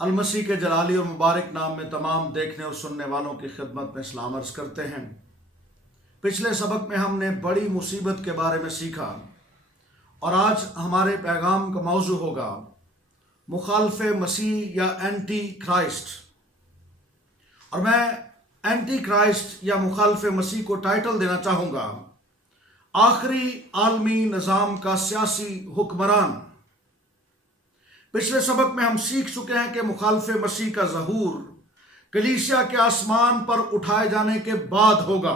المسیح کے جلالی اور مبارک نام میں تمام دیکھنے اور سننے والوں کی خدمت میں سلام عرض کرتے ہیں۔ پچھلے سبق میں ہم نے بڑی مصیبت کے بارے میں سیکھا اور آج ہمارے پیغام کا موضوع ہوگا مخالف مسیح یا اینٹی کرائسٹ، اور میں اینٹی کرائسٹ یا مخالف مسیح کو ٹائٹل دینا چاہوں گا آخری عالمی نظام کا سیاسی حکمران۔ پچھلے سبق میں ہم سیکھ چکے ہیں کہ مخالف مسیح کا ظہور کلیسیا کے آسمان پر اٹھائے جانے کے بعد ہوگا۔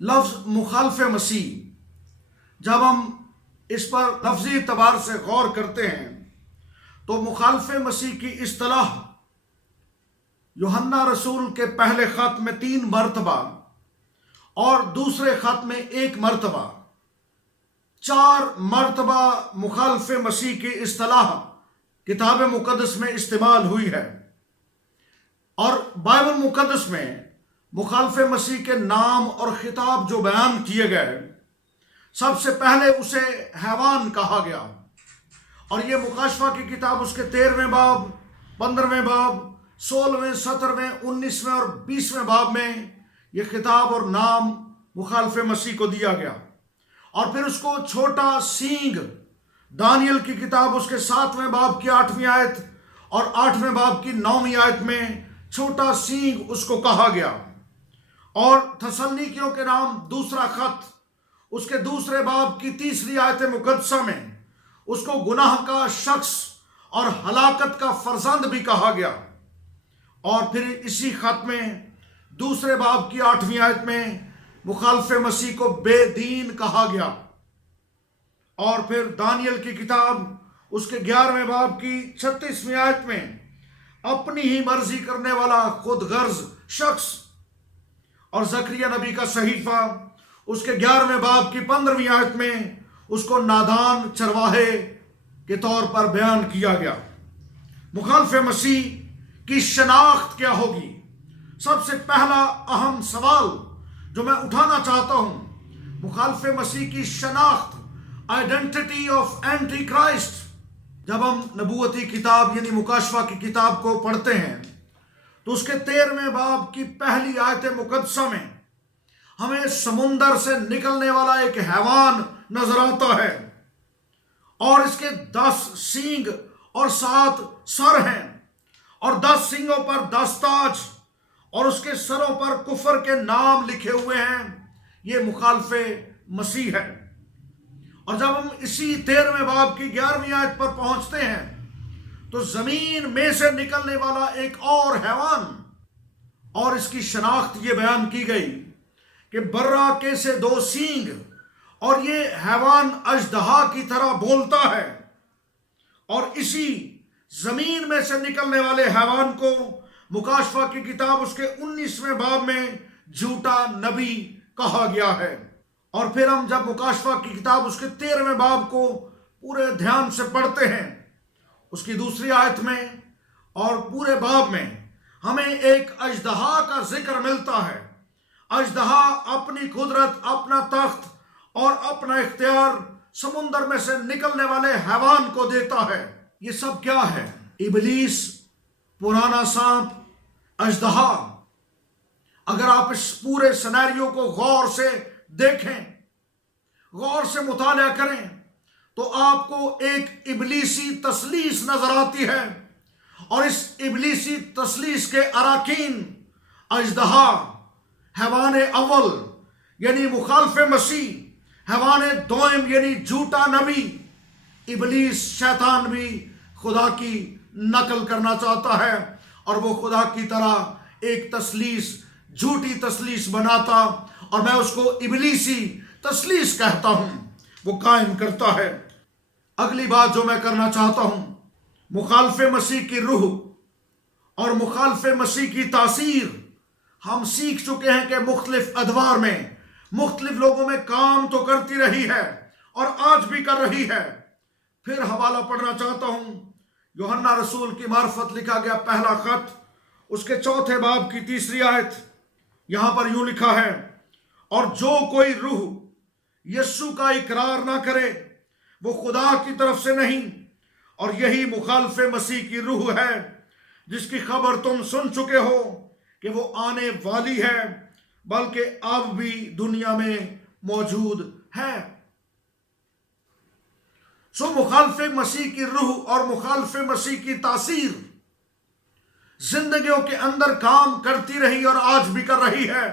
لفظ مخالف مسیح، جب ہم اس پر لفظی اعتبار سے غور کرتے ہیں تو مخالف مسیح کی اصطلاح یوحنا رسول کے پہلے خط میں 3 مرتبہ اور دوسرے خط میں 1 مرتبہ، 4 مرتبہ مخالف مسیح کی اصطلاح کتاب مقدس میں استعمال ہوئی ہے، اور بائبل مقدس میں مخالف مسیح کے نام اور خطاب جو بیان کیے گئے، سب سے پہلے اسے حیوان کہا گیا، اور یہ مکاشفہ کی کتاب اس کے 13ویں باب، 15ویں باب، 16ویں، 17ویں، 19ویں اور 20ویں باب میں یہ خطاب اور نام مخالف مسیح کو دیا گیا۔ اور پھر اس کو چھوٹا سینگ، دانیل کی کتاب اس کے 7ویں باب کی 8ویں آیت اور 8ویں باب کی 9ویں آیت میں چھوٹا سینگ اس کو کہا گیا۔ اور تھسلنیکیوں کے نام دوسرا خط اس کے دوسرے باب کی 3 آیت مقدسہ میں اس کو گناہ کا شخص اور ہلاکت کا فرزند بھی کہا گیا۔ اور پھر اسی خط میں دوسرے باب کی 8ویں آیت میں مخالف مسیح کو بے دین کہا گیا۔ اور پھر دانیل کی کتاب اس کے 11ویں باب کی 36ویں آیت میں اپنی ہی مرضی کرنے والا خود غرض شخص، اور زکریا نبی کا صحیفہ اس کے 11ویں باب کی 15ویں آیت میں اس کو نادان چرواہے کے طور پر بیان کیا گیا۔ مخالف مسیح کی شناخت کیا ہوگی؟ سب سے پہلا اہم سوال جو میں اٹھانا چاہتا ہوں، مخالف مسیح کی شناخت، آئیڈینٹی آف اینٹی کرائسٹ۔ جب ہم نبوتی کتاب یعنی مکاشفہ کی کتاب کو پڑھتے ہیں تو اس کے 13ویں باب کی پہلی آیت مقدسہ میں ہمیں سمندر سے نکلنے والا ایک حیوان نظر آتا ہے، اور اس کے 10 سینگ اور 7 سر ہیں، اور 10 سینگوں پر 10 تاج، اور اس کے سروں پر کفر کے نام لکھے ہوئے ہیں۔ یہ مخالف مسیح ہے۔ اور جب ہم اسی 13ویں باب کی 11ویں آیت پر پہنچتے ہیں تو زمین میں سے نکلنے والا ایک اور حیوان، اور اس کی شناخت یہ بیان کی گئی کہ براکے سے 2 سینگ، اور یہ حیوان اژدہا کی طرح بولتا ہے، اور اسی زمین میں سے نکلنے والے حیوان کو مکاشفہ کی کتاب اس کے 19ویں باب میں جھوٹا نبی کہا گیا ہے۔ اور پھر ہم جب مکاشفہ کی کتاب اس کے 13ویں باب کو پورے دھیان سے پڑھتے ہیں، اس کی دوسری آیت میں اور پورے باب میں ہمیں ایک اژدہا کا ذکر ملتا ہے۔ اژدہا اپنی قدرت، اپنا تخت اور اپنا اختیار سمندر میں سے نکلنے والے حیوان کو دیتا ہے۔ یہ سب کیا ہے؟ ابلیس، پرانا سانپ، اژدہا۔ اگر آپ اس پورے سینیریو کو غور سے دیکھیں، غور سے مطالعہ کریں، تو آپ کو ایک ابلیسی تثلیث نظر آتی ہے، اور اس ابلیسی تثلیث کے اراکین اژدہا، حیوان اول یعنی مخالف مسیح، حیوان دوم یعنی جھوٹا نبی۔ ابلیس، شیطان بھی خدا کی نقل کرنا چاہتا ہے، اور وہ خدا کی طرح ایک تثلیث، جھوٹی تثلیث بناتا، اور میں اس کو ابلیسی تثلیث کہتا ہوں، وہ قائم کرتا ہے۔ اگلی بات جو میں کرنا چاہتا ہوں، مخالف مسیح کی روح اور مخالف مسیح کی تاثیر ہم سیکھ چکے ہیں کہ مختلف ادوار میں مختلف لوگوں میں کام تو کرتی رہی ہے اور آج بھی کر رہی ہے۔ پھر حوالہ پڑھنا چاہتا ہوں، یوحنا رسول کی معرفت لکھا گیا پہلا خط اس کے 4 باب کی 3 آیت، یہاں پر یوں لکھا ہے، اور جو کوئی روح یسوع کا اقرار نہ کرے وہ خدا کی طرف سے نہیں، اور یہی مخالف مسیح کی روح ہے جس کی خبر تم سن چکے ہو کہ وہ آنے والی ہے، بلکہ اب بھی دنیا میں موجود ہے۔ سو مخالف مسیح کی روح اور مخالف مسیح کی تاثیر زندگیوں کے اندر کام کرتی رہی اور آج بھی کر رہی ہے۔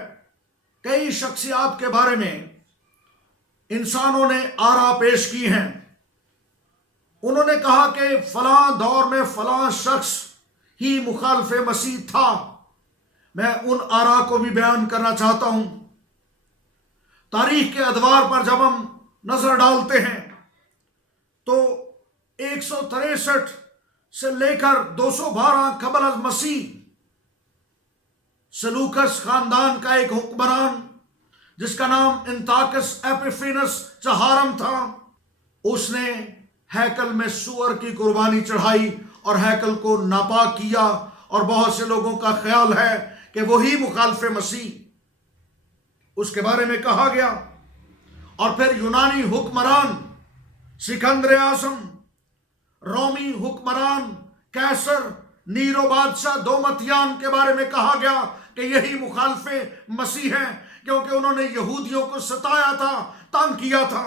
کئی شخصیات کے بارے میں انسانوں نے آرا پیش کی ہیں۔ انہوں نے کہا کہ فلاں دور میں فلاں شخص ہی مخالف مسیح تھا۔ میں ان آرا کو بھی بیان کرنا چاہتا ہوں۔ تاریخ کے ادوار پر جب ہم نظر ڈالتے ہیں تو 163 سے لے کر 212 قبل از مسیح سلوکس خاندان کا ایک حکمران جس کا نام انتاکس ایپیفینس چہارم تھا، اس نے ہیکل میں سور کی قربانی چڑھائی اور ہیکل کو ناپاک کیا، اور بہت سے لوگوں کا خیال ہے کہ وہی مخالف مسیح، اس کے بارے میں کہا گیا۔ اور پھر یونانی حکمران سکندر اعظم، رومی حکمران کیسر، نیرو بادشاہ دومتیان کے بارے میں کہا گیا کہ یہی مخالف مسیح ہیں، کیونکہ انہوں نے یہودیوں کو ستایا تھا، تنگ کیا تھا۔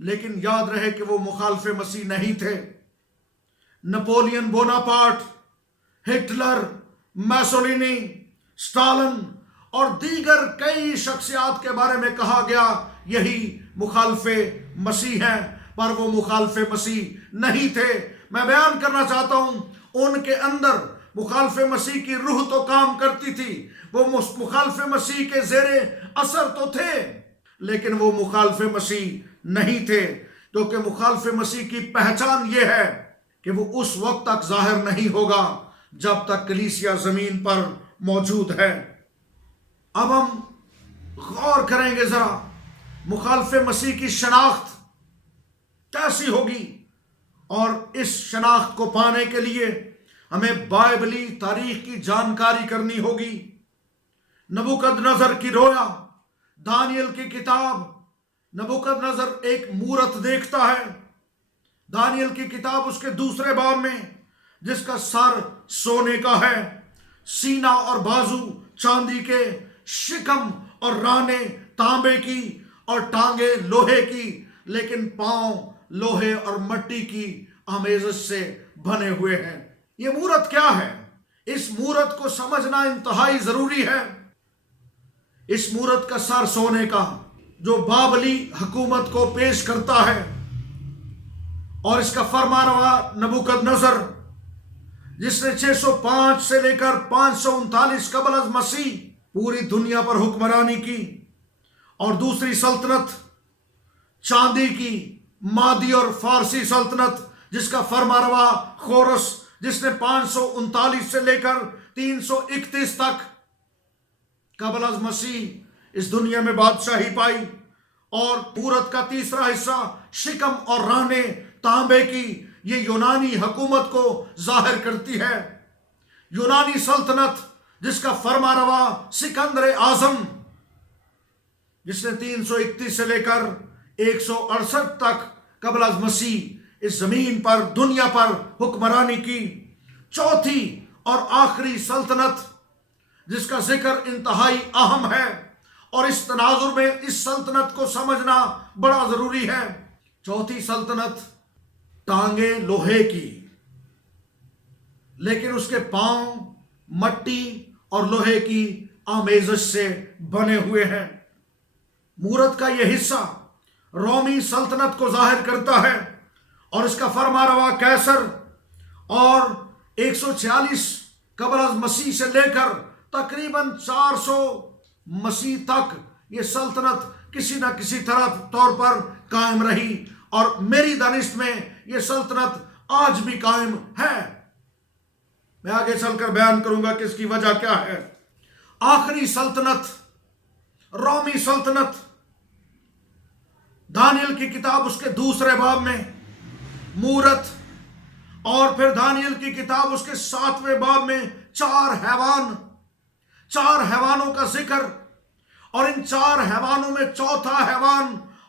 لیکن یاد رہے کہ وہ مخالف مسیح نہیں تھے۔ نپولین بوناپارٹ، ہٹلر، میسولینی، اسٹالن اور دیگر کئی شخصیات کے بارے میں کہا گیا یہی مخالف مسیح ہیں، پر وہ مخالف مسیح نہیں تھے۔ میں بیان کرنا چاہتا ہوں ان کے اندر مخالف مسیح کی روح تو کام کرتی تھی، وہ مخالف مسیح کے زیر اثر تو تھے، لیکن وہ مخالف مسیح نہیں تھے، کیونکہ مخالف مسیح کی پہچان یہ ہے کہ وہ اس وقت تک ظاہر نہیں ہوگا جب تک کلیسیا زمین پر موجود ہے۔ اب ہم غور کریں گے ذرا مخالف مسیح کی شناخت کیسی ہوگی، اور اس شناخت کو پانے کے لیے ہمیں بائبلی تاریخ کی جانکاری کرنی ہوگی۔ نبوکدنضر کی رویا، دانیل کی کتاب، نبوکدنضر ایک مورت دیکھتا ہے۔ دانیل کی کتاب اس کے دوسرے باب میں، جس کا سر سونے کا ہے، سینہ اور بازو چاندی کے، شکم اور رانے تانبے کی اور ٹانگیں لوہے کی، لیکن پاؤں لوہے اور مٹی کی آمیزش سے بنے ہوئے ہیں۔ یہ مورت کیا ہے؟ اس مورت کو سمجھنا انتہائی ضروری ہے۔ اس مورت کا سر سونے کا جو بابلی حکومت کو پیش کرتا ہے، اور اس کا فرمانروا نبوکدنضر جس نے 605 سے لے کر 539 قبل از مسیح پوری دنیا پر حکمرانی کی، اور دوسری سلطنت چاندی کی مادی اور فارسی سلطنت جس کا فرمانروا خورس، جس نے 539 سے لے کر 331 تک قبل از مسیح اس دنیا میں بادشاہی پائی، اور مورت کا تیسرا حصہ شکم اور رانے تانبے کی، یہ یونانی حکومت کو ظاہر کرتی ہے۔ یونانی سلطنت جس کا فرمانروا سکندر اعظم، جس نے 331 سے لے کر 168 تک قبل از مسیح اس زمین پر دنیا پر حکمرانی کی۔ چوتھی اور آخری سلطنت جس کا ذکر انتہائی اہم ہے، اور اس تناظر میں اس سلطنت کو سمجھنا بڑا ضروری ہے۔ چوتھی سلطنت ٹانگیں لوہے کی، لیکن اس کے پاؤں مٹی اور لوہے کی آمیزش سے بنے ہوئے ہیں۔ مورت کا یہ حصہ رومی سلطنت کو ظاہر کرتا ہے، اور اس کا فرمانروا کیسر، اور 146 قبل از مسیح سے لے کر تقریباً 400 مسیح تک یہ سلطنت کسی نہ کسی طور پر قائم رہی، اور میری دانش میں یہ سلطنت آج بھی قائم ہے۔ میں آگے چل کر بیان کروں گا کہ اس کی وجہ کیا ہے۔ آخری سلطنت رومی سلطنت، دانیل کی کتاب اس کے دوسرے باب میں مورت، اور پھر دانیل کی کتاب اس کے 7ویں باب میں چار حیوانوں کا ذکر، اور ان 4 حیوانوں میں چوتھا حیوان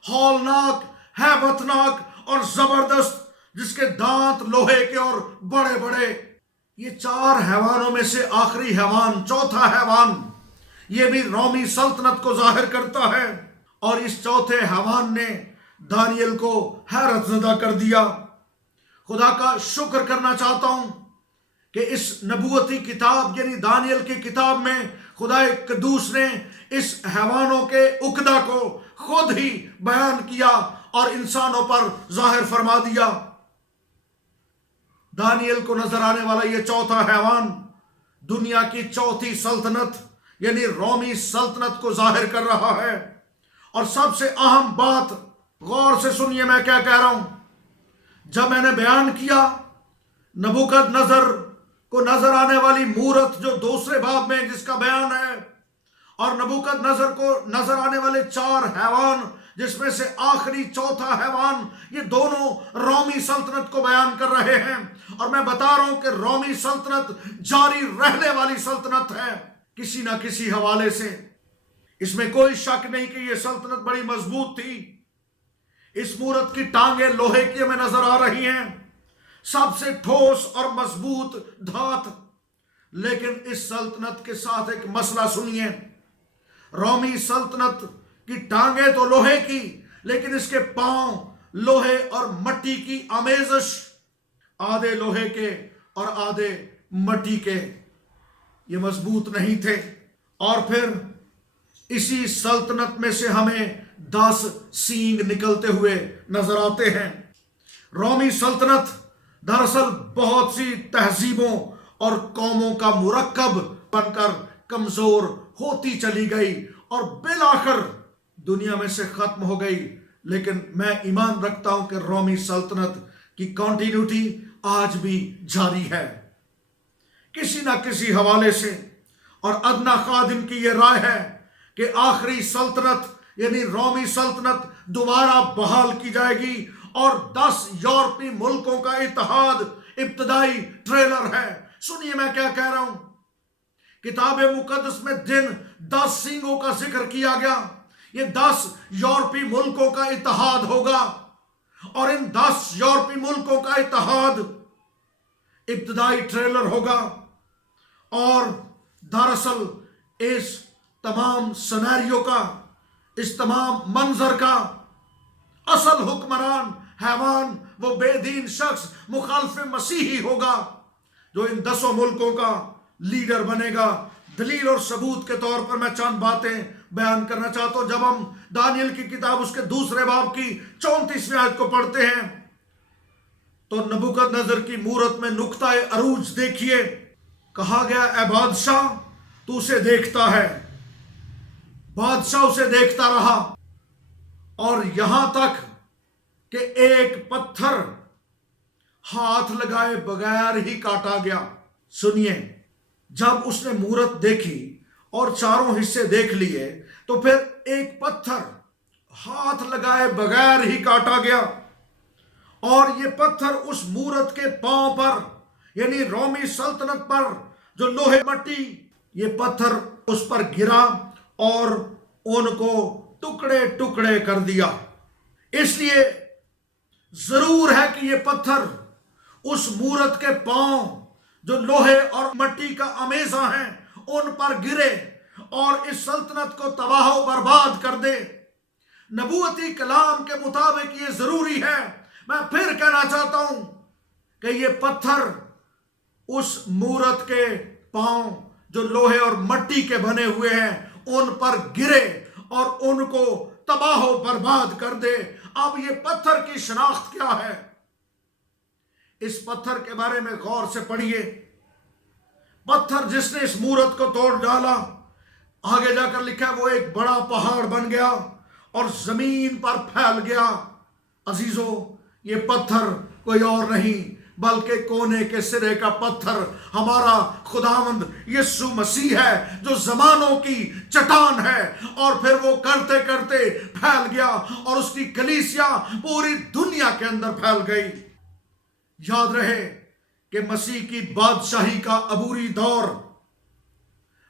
ہولناک، ہیبتناک اور زبردست، جس کے دانت لوہے کے اور بڑے بڑے. یہ 4 حیوانوں میں سے آخری حیوان، چوتھا حیوان، یہ بھی رومی سلطنت کو ظاہر کرتا ہے. اور اس چوتھے حیوان نے دانیل کو حیرت زدہ کر دیا. خدا کا شکر کرنا چاہتا ہوں کہ اس نبوتی کتاب یعنی دانیل کی کتاب میں خدا قدوس نے اس حیوانوں کے عقدہ کو خود ہی بیان کیا اور انسانوں پر ظاہر فرما دیا. دانیل کو نظر آنے والا یہ چوتھا حیوان دنیا کی چوتھی سلطنت یعنی رومی سلطنت کو ظاہر کر رہا ہے. اور سب سے اہم بات، غور سے سنیے میں کیا کہہ رہا ہوں. جب میں نے بیان کیا نبوکد نظر کو نظر آنے والی مورت جو دوسرے باب میں جس کا بیان ہے، اور نبوکد نظر کو نظر آنے والے 4 حیوان جس میں سے آخری چوتھا حیوان، یہ دونوں رومی سلطنت کو بیان کر رہے ہیں. اور میں بتا رہا ہوں کہ رومی سلطنت جاری رہنے والی سلطنت ہے کسی نہ کسی حوالے سے. اس میں کوئی شک نہیں کہ یہ سلطنت بڑی مضبوط تھی. اس مورت کی ٹانگیں لوہے کی ہمیں نظر آ رہی ہیں، سب سے ٹھوس اور مضبوط دھات. لیکن اس سلطنت کے ساتھ ایک مسئلہ سنیے. رومی سلطنت کی ٹانگیں تو لوہے کی، لیکن اس کے پاؤں لوہے اور مٹی کی آمیزش، آدھے لوہے کے اور آدھے مٹی کے. یہ مضبوط نہیں تھے. اور پھر اسی سلطنت میں سے ہمیں 10 سینگ نکلتے ہوئے نظر آتے ہیں. رومی سلطنت دراصل بہت سی تہذیبوں اور قوموں کا مرکب بن کر کمزور ہوتی چلی گئی اور بالآخر دنیا میں سے ختم ہو گئی. لیکن میں ایمان رکھتا ہوں کہ رومی سلطنت کی کنٹینیوٹی آج بھی جاری ہے کسی نہ کسی حوالے سے. اور ادنا خادم کی یہ رائے ہے کہ آخری سلطنت یعنی رومی سلطنت دوبارہ بحال کی جائے گی اور 10 یورپی ملکوں کا اتحاد ابتدائی ٹریلر ہے. سنیے میں کیا کہہ رہا ہوں. کتاب مقدس میں 10 سینگوں کا ذکر کیا گیا. یہ 10 یورپی ملکوں کا اتحاد ہوگا اور ان 10 یورپی ملکوں کا اتحاد ابتدائی ٹریلر ہوگا. اور دراصل اس تمام سیناریو کا، اس تمام منظر کا اصل حکمران حیوان وہ بے دین شخص مخالف مسیحی ہوگا جو ان 10 ملکوں کا لیڈر بنے گا. دلیل اور ثبوت کے طور پر میں چند باتیں بیان کرنا چاہتا ہوں. جب ہم دانیل کی کتاب اس کے دوسرے باب کی 34ویں آیت کو پڑھتے ہیں تو نبوکد نظر کی مورت میں نقطہ عروج دیکھیے. کہا گیا اے بادشاہ تو اسے دیکھتا ہے. بادشاہ اسے دیکھتا رہا اور یہاں تک کہ ایک پتھر ہاتھ لگائے بغیر ہی کاٹا گیا. سنیے، جب اس نے مورت دیکھی اور چاروں حصے دیکھ لیے تو پھر ایک پتھر ہاتھ لگائے بغیر ہی کاٹا گیا اور یہ پتھر اس مورت کے پاؤں پر یعنی رومی سلطنت پر جو لوہے مٹی، یہ پتھر اس پر گرا اور ان کو ٹکڑے ٹکڑے کر دیا. اس لیے ضرور ہے کہ یہ پتھر اس مورت کے پاؤں جو لوہے اور مٹی کا امیزہ ہیں ان پر گرے اور اس سلطنت کو تباہ و برباد کر دے. نبوتی کلام کے مطابق یہ ضروری ہے. میں پھر کہنا چاہتا ہوں کہ یہ پتھر اس مورت کے پاؤں جو لوہے اور مٹی کے بنے ہوئے ہیں ان پر گرے اور ان کو تباہ و برباد کر دے. اب یہ پتھر کی شناخت کیا ہے؟ اس پتھر کے بارے میں غور سے پڑھیے. پتھر جس نے اس مورت کو توڑ ڈالا، آگے جا کر لکھا ہے وہ ایک بڑا پہاڑ بن گیا اور زمین پر پھیل گیا. عزیزو، یہ پتھر کوئی اور نہیں بلکہ کونے کے سرے کا پتھر ہمارا خداوند یسوع مسیح ہے جو زمانوں کی چٹان ہے اور پھر وہ کرتے کرتے پھیل گیا اور اس کی کلیسیا پوری دنیا کے اندر پھیل گئی. یاد رہے کہ مسیح کی بادشاہی کا عبوری دور،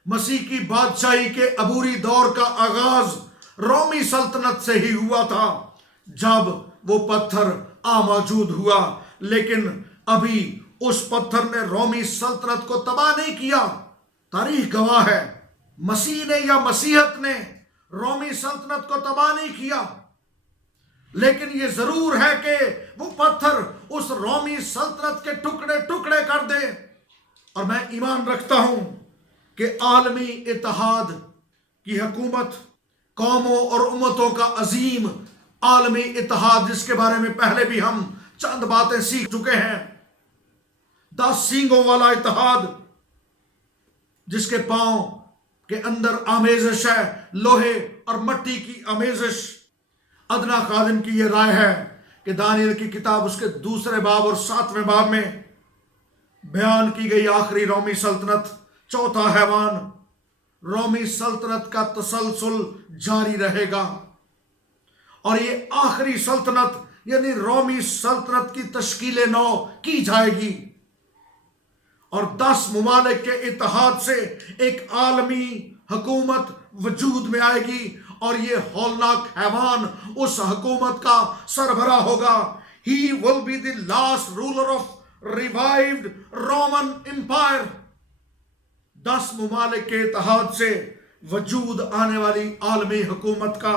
مسیح کی بادشاہی کے عبوری دور کا آغاز رومی سلطنت سے ہی ہوا تھا جب وہ پتھر موجود ہوا لیکن ابھی اس پتھر نے رومی سلطنت کو تباہ نہیں کیا۔ تاریخ گواہ ہے، مسیح نے یا مسیحت نے رومی سلطنت کو تباہ نہیں کیا، لیکن یہ ضرور ہے کہ وہ پتھر اس رومی سلطنت کے ٹکڑے ٹکڑے کر دے۔ اور میں ایمان رکھتا ہوں کہ عالمی اتحاد کی حکومت، قوموں اور امتوں کا عظیم عالمی اتحاد، جس کے بارے میں پہلے بھی ہم چند باتیں سیکھ چکے ہیں، 10 سینگوں والا اتحاد، جس کے پاؤں کے اندر آمیزش ہے، لوہے اور مٹی کی آمیزش۔ ادنا خادم کی یہ رائے ہے کہ دانیل کی کتاب اس کے 2 باب اور 7ویں باب میں بیان کی گئی آخری رومی سلطنت، چوتھا حیوان، رومی سلطنت کا تسلسل جاری رہے گا، اور یہ آخری سلطنت یعنی رومی سلطنت کی تشکیل نو کی جائے گی، اور 10 ممالک کے اتحاد سے ایک عالمی حکومت وجود میں آئے گی، اور یہ ہولناک حیوان اس حکومت کا سربراہ ہوگا۔ He will be the last ruler of revived Roman Empire۔ 10 ممالک کے اتحاد سے وجود آنے والی عالمی حکومت کا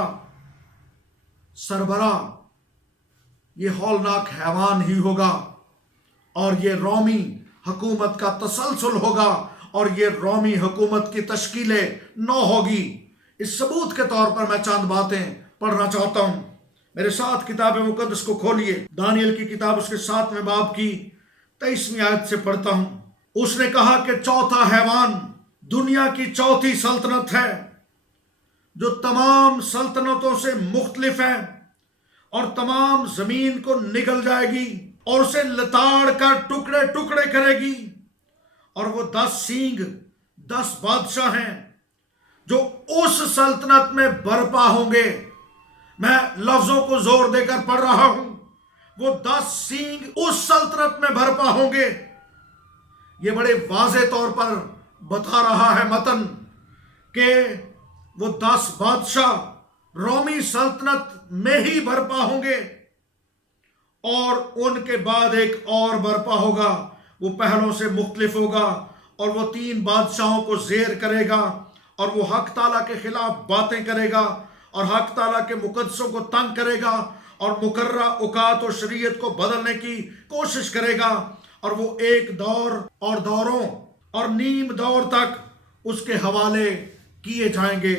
سربراہ یہ ہولناک حیوان ہی ہوگا، اور یہ رومی حکومت کا تسلسل ہوگا، اور یہ رومی حکومت کی تشکیل نو ہوگی۔ اس ثبوت کے طور پر میں چند باتیں پڑھنا چاہتا ہوں۔ میرے ساتھ کتاب مقدس کو کھولیے، دانیل کی کتاب اس کے 7ویں باب کی 23ویں آیت سے پڑھتا ہوں۔ اس نے کہا کہ چوتھا حیوان دنیا کی چوتھی سلطنت ہے، جو تمام سلطنتوں سے مختلف ہے، اور تمام زمین کو نگل جائے گی اور اسے لتاڑ کر ٹکڑے ٹکڑے کرے گی، اور وہ 10 سینگ 10 بادشاہ ہیں جو اس سلطنت میں برپا ہوں گے۔ میں لفظوں کو زور دے کر پڑھ رہا ہوں، وہ 10 سینگ اس سلطنت میں برپا ہوں گے۔ یہ بڑے واضح طور پر بتا رہا ہے متن کہ وہ 10 بادشاہ رومی سلطنت میں ہی برپا ہوں گے، اور ان کے بعد ایک اور برپا ہوگا، وہ پہلوں سے مختلف ہوگا، اور وہ 3 بادشاہوں کو زیر کرے گا، اور وہ حق تعالیٰ کے خلاف باتیں کرے گا، اور حق تعالیٰ کے مقدسوں کو تنگ کرے گا، اور مقررہ اوقات اور شریعت کو بدلنے کی کوشش کرے گا، اور وہ ایک دور اور دوروں اور نیم دور تک اس کے حوالے کیے جائیں گے۔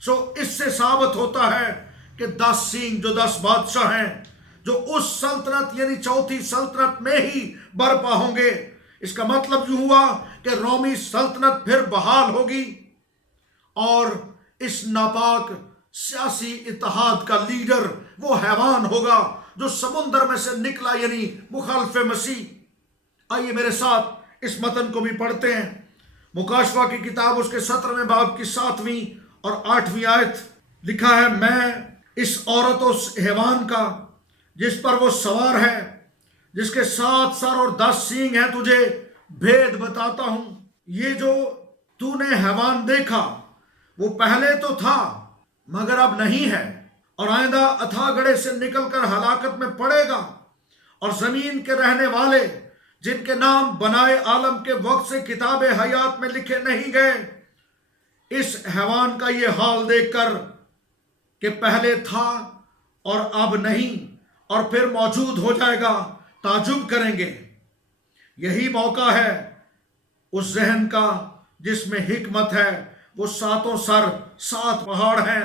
اس سے ثابت ہوتا ہے کہ 10 سینگ جو 10 بادشاہ ہیں، جو اس سلطنت یعنی چوتھی سلطنت میں ہی برپا ہوں گے۔ اس کا مطلب یہ ہوا کہ رومی سلطنت پھر بحال ہوگی، اور اس ناپاک سیاسی اتحاد کا لیڈر وہ حیوان ہوگا جو سمندر میں سے نکلا، یعنی مخالف مسیح۔ آئیے میرے ساتھ اس متن کو بھی پڑھتے ہیں۔ مکاشفہ کی کتاب اس کے 17ویں باب کی 7ویں اور 8ویں آیت لکھا ہے، میں اس عورت و حیوان کا جس پر وہ سوار ہے، جس کے 7 سر اور 10 سینگ ہیں، تجھے بھید بتاتا ہوں۔ یہ جو تو نے حیوان دیکھا وہ پہلے تو تھا مگر اب نہیں ہے، اور آئندہ اتھا گڑھے سے نکل کر ہلاکت میں پڑے گا، اور زمین کے رہنے والے جن کے نام بنائے عالم کے وقت سے کتاب حیات میں لکھے نہیں گئے، اس حیوان کا یہ حال دیکھ کر کہ پہلے تھا اور اب نہیں اور پھر موجود ہو جائے گا، تعجب کریں گے۔ یہی موقع ہے اس ذہن کا جس میں حکمت ہے۔ وہ 7 سر 7 پہاڑ ہیں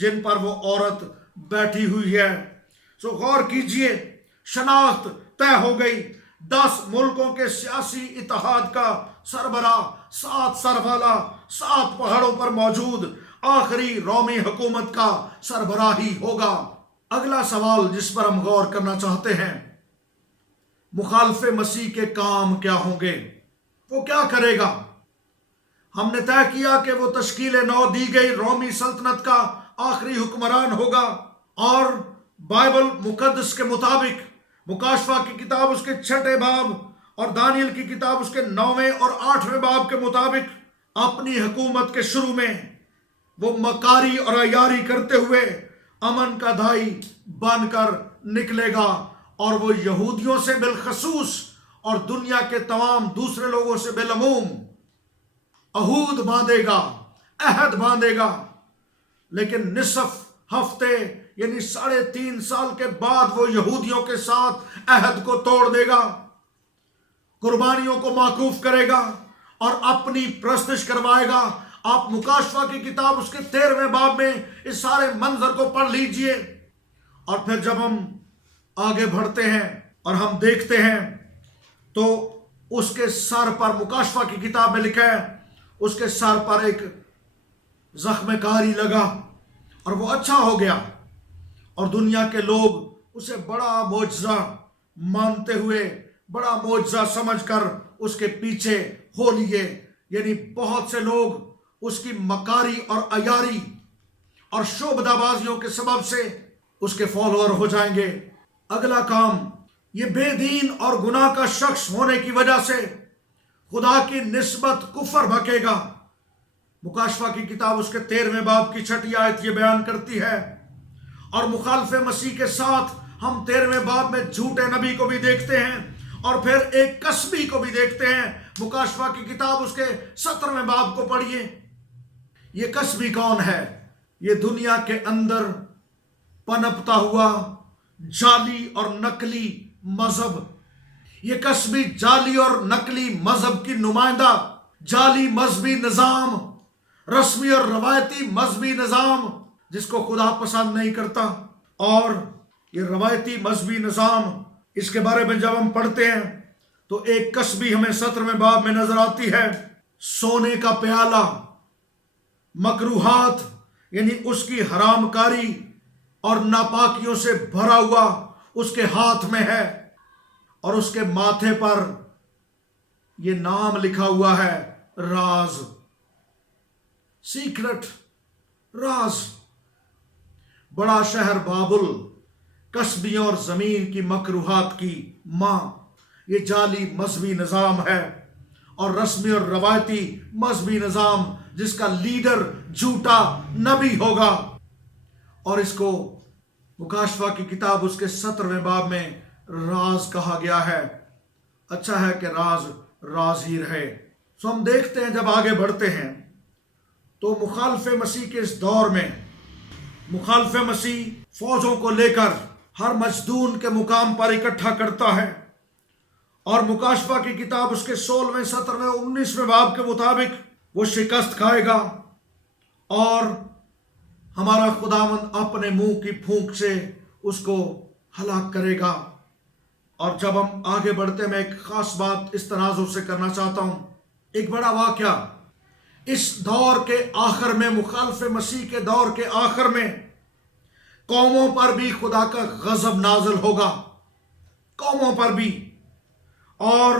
جن پر وہ عورت بیٹھی ہوئی ہے۔ غور کیجئے، شناخت طے ہو گئی۔ 10 ملکوں کے سیاسی اتحاد کا سربراہ 7 سر والا 7 پہاڑوں پر موجود آخری رومی حکومت کا سربراہ ہی ہوگا۔ اگلا سوال جس پر ہم غور کرنا چاہتے ہیں، مخالف مسیح کے کام کیا ہوں گے؟ وہ کیا کرے گا؟ ہم نے طے کیا کہ وہ تشکیل نو دی گئی رومی سلطنت کا آخری حکمران ہوگا، اور بائبل مقدس کے مطابق مکاشفہ کی کتاب اس کے 6 باب اور دانیل کی کتاب اس کے 9 اور 8 باب کے مطابق اپنی حکومت کے شروع میں وہ مکاری اور عیاری کرتے ہوئے امن کا دائی بن کر نکلے گا، اور وہ یہودیوں سے بالخصوص اور دنیا کے تمام دوسرے لوگوں سے بالعموم عہود باندھے گا، عہد باندھے گا، لیکن نصف ہفتے یعنی 3.5 سال کے بعد وہ یہودیوں کے ساتھ عہد کو توڑ دے گا، قربانیوں کو موقوف کرے گا اور اپنی پرستش کروائے گا۔ آپ مکاشفہ کی کتاب اس کے 13ویں باب میں اس سارے منظر کو پڑھ لیجئے، اور پھر جب ہم آگے بڑھتے ہیں اور ہم دیکھتے ہیں تو اس کے سر پر، مکاشفہ کی کتاب میں لکھا ہے، اس کے سر پر ایک زخم کاری لگا اور وہ اچھا ہو گیا، اور دنیا کے لوگ اسے بڑا معجزہ مانتے ہوئے، بڑا معجزہ سمجھ کر اس کے پیچھے ہو لیے۔ یعنی بہت سے لوگ اس کی مکاری اور عیاری اور شعبدہ بازیوں کے سبب سے اس کے فالوور ہو جائیں گے۔ اگلا کام، یہ بے دین اور گناہ کا شخص ہونے کی وجہ سے خدا کی نسبت کفر بھکے گا۔ مکاشفہ کی کتاب اس کے 13ویں باب کی 6 آیت یہ بیان کرتی ہے، اور مخالف مسیح کے ساتھ ہم 13ویں باب میں جھوٹے نبی کو بھی دیکھتے ہیں، اور پھر ایک کسبی کو بھی دیکھتے ہیں۔ مکاشفہ کی کتاب اس کے 17ویں باب کو پڑھیے۔ یہ کسبی کون ہے؟ یہ دنیا کے اندر پنپتا ہوا جعلی اور نقلی مذہب، یہ کسبی جعلی اور نقلی مذہب کی نمائندہ، جعلی مذہبی نظام، رسمی اور روایتی مذہبی نظام جس کو خدا پسند نہیں کرتا۔ اور یہ روایتی مذہبی نظام، اس کے بارے میں جب ہم پڑھتے ہیں تو ایک کسبی ہمیں 17ویں باب میں نظر آتی ہے۔ سونے کا پیالہ، مکروہات یعنی اس کی حرام کاری اور ناپاکیوں سے بھرا ہوا اس کے ہاتھ میں ہے، اور اس کے ماتھے پر یہ نام لکھا ہوا ہے، راز، سیکرٹ، راز۔ بڑا شہر بابل کسبیوں اور زمین کی مکروہات کی ماں، یہ جعلی مذہبی نظام ہے، اور رسمی اور روایتی مذہبی نظام جس کا لیڈر جھوٹا نبی ہوگا، اور اس کو مکاشفہ کی کتاب اس کے 17ویں باب میں راز کہا گیا ہے۔ اچھا ہے کہ راز راز ہی رہے۔ سو ہم دیکھتے ہیں، جب آگے بڑھتے ہیں تو مخالف مسیح کے اس دور میں مخالف مسیح فوجوں کو لے کر ہر مجدون کے مقام پر اکٹھا کرتا ہے، اور مکاشفہ کی کتاب اس کے 16ویں، 17ویں، 19ویں باب کے مطابق وہ شکست کھائے گا، اور ہمارا خداوند اپنے منہ کی پھونک سے اس کو ہلاک کرے گا۔ اور جب ہم آگے بڑھتے میں ایک خاص بات اس تناظر سے کرنا چاہتا ہوں۔ ایک بڑا واقعہ اس دور کے آخر میں، مخالف مسیح کے دور کے آخر میں، قوموں پر بھی خدا کا غضب نازل ہوگا، قوموں پر بھی۔ اور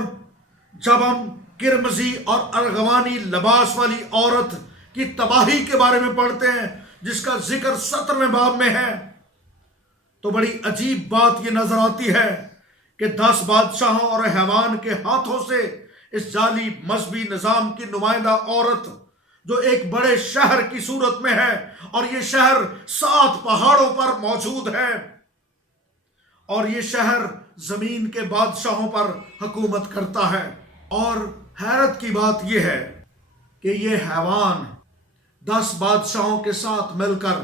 جب ہم کرمزی اور ارغوانی لباس والی عورت کی تباہی کے بارے میں پڑھتے ہیں جس کا ذکر 17ویں باب میں ہے، تو بڑی عجیب بات یہ نظر آتی ہے کہ 10 بادشاہوں اور حیوان کے ہاتھوں سے اس جعلی مذہبی نظام کی نمائندہ عورت، جو ایک بڑے شہر کی صورت میں ہے، اور یہ شہر 7 پہاڑوں پر موجود ہے، اور یہ شہر زمین کے بادشاہوں پر حکومت کرتا ہے۔ اور حیرت کی بات یہ ہے کہ یہ حیوان 10 بادشاہوں کے ساتھ مل کر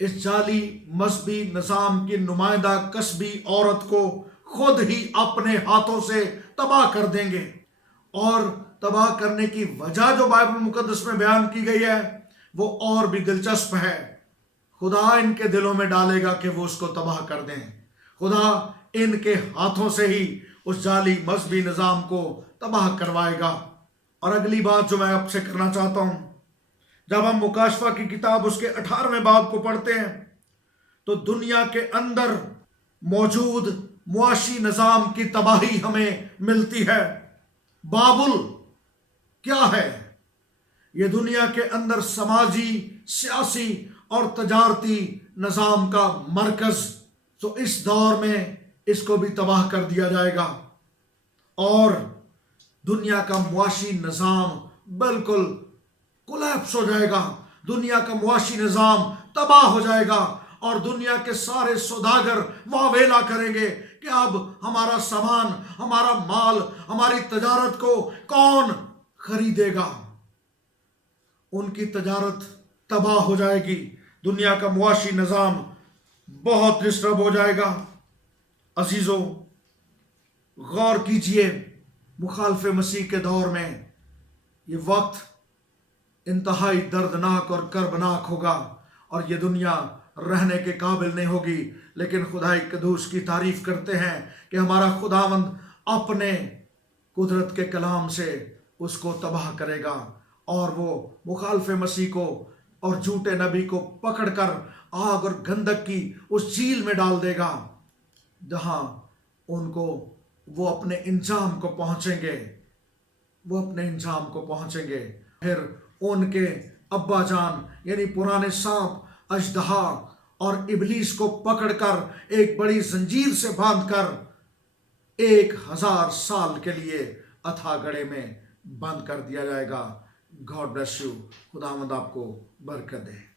اس جعلی مذہبی نظام کی نمائندہ کسبی عورت کو خود ہی اپنے ہاتھوں سے تباہ کر دیں گے۔ اور تباہ کرنے کی وجہ جو بائبل مقدس میں بیان کی گئی ہے وہ اور بھی دلچسپ ہے۔ خدا ان کے دلوں میں ڈالے گا کہ وہ اس کو تباہ کر دیں۔ خدا ان کے ہاتھوں سے ہی اس جعلی مذہبی نظام کو تباہ کروائے گا۔ اور اگلی بات جو میں آپ سے کرنا چاہتا ہوں، جب ہم مکاشفہ کی کتاب اس کے 18ویں باب کو پڑھتے ہیں تو دنیا کے اندر موجود معاشی نظام کی تباہی ہمیں ملتی ہے۔ بابل کیا ہے؟ یہ دنیا کے اندر سماجی، سیاسی اور تجارتی نظام کا مرکز، تو اس دور میں اس کو بھی تباہ کر دیا جائے گا، اور دنیا کا معاشی نظام بالکل کولیپس ہو جائے گا، دنیا کا معاشی نظام تباہ ہو جائے گا، اور دنیا کے سارے سوداگر واویلا کریں گے کہ اب ہمارا سامان، ہمارا مال، ہماری تجارت کو کون خریدے گا؟ ان کی تجارت تباہ ہو جائے گی، دنیا کا معاشی نظام بہت ڈسٹرب ہو جائے گا۔ عزیزو، غور کیجئے، مخالف مسیح کے دور میں یہ وقت انتہائی دردناک اور کربناک ہوگا، اور یہ دنیا رہنے کے قابل نہیں ہوگی۔ لیکن خدائے قدوس کی تعریف کرتے ہیں کہ ہمارا خداوند اپنے قدرت کے کلام سے اس کو تباہ کرے گا، اور وہ مخالف مسیح کو اور جھوٹے نبی کو پکڑ کر آگ اور گندک کی اس جھیل میں ڈال دے گا، جہاں ان کو وہ اپنے انجام کو پہنچیں گے، وہ اپنے انجام کو پہنچیں گے۔ پھر ان کے ابا جان یعنی پرانے سانپ، اژدہا اور ابلیس کو پکڑ کر ایک بڑی زنجیر سے باندھ کر 1000 سال کے لیے اتھا گڑھے میں بند کر دیا جائے گا۔ گاڈ بلیس یو، خداوند آپ کو برکت دے۔